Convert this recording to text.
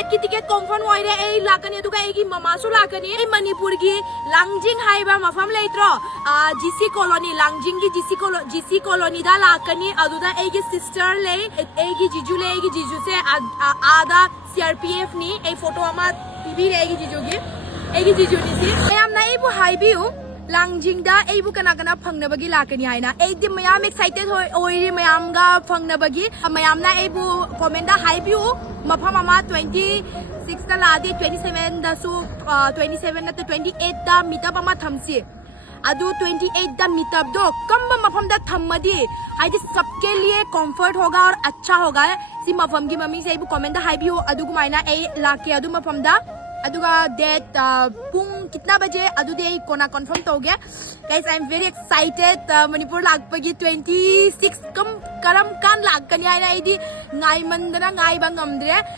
flight की ticket confirm होइरे ए लाकनी अदुगा एगी ममासु लाकनी ए मणिपुर की लांगजिंग हाइबा मफम लेत्रो GC colony लांगजिंग की जीसी कॉलोनी दा लाकनी अदुदा एगी सिस्टर ले एगी जीजू से आधा सीआरपीएफ नी ए फोटो अमा टीवी एगी जीजू नी सी मैम ना एबु हाइबिउ लांगजिंग दा एबु कना फंगनबगी लाकनी हाइना ए दि मैम एक्साइटेड होइरि मैम गा फंगनबगी मैम ना एबु कमेंट दा हाइबिउ मफम अमा 26 दा लादे 27 दा सु 27 ना 28 दा मीटअप अमा थमसी अदु 28 दा मीटअप दो कम मफम दा थम्मदी हाइदि सबके लिए कंफर्ट होगा और अच्छा होगा सी मफम की मम्मी से एबु कमेंट दा हाइबिउ अदु गुमाइना ए लाके अदु मफम दा अदुगा डेट पुंग कितना बजे अदु दे कोना कंफर्म तो गया guys I am very excited Manipur लाकपगी 26 कम करम कान लाकनी आइना इदी ngai mandana ngai bangam dre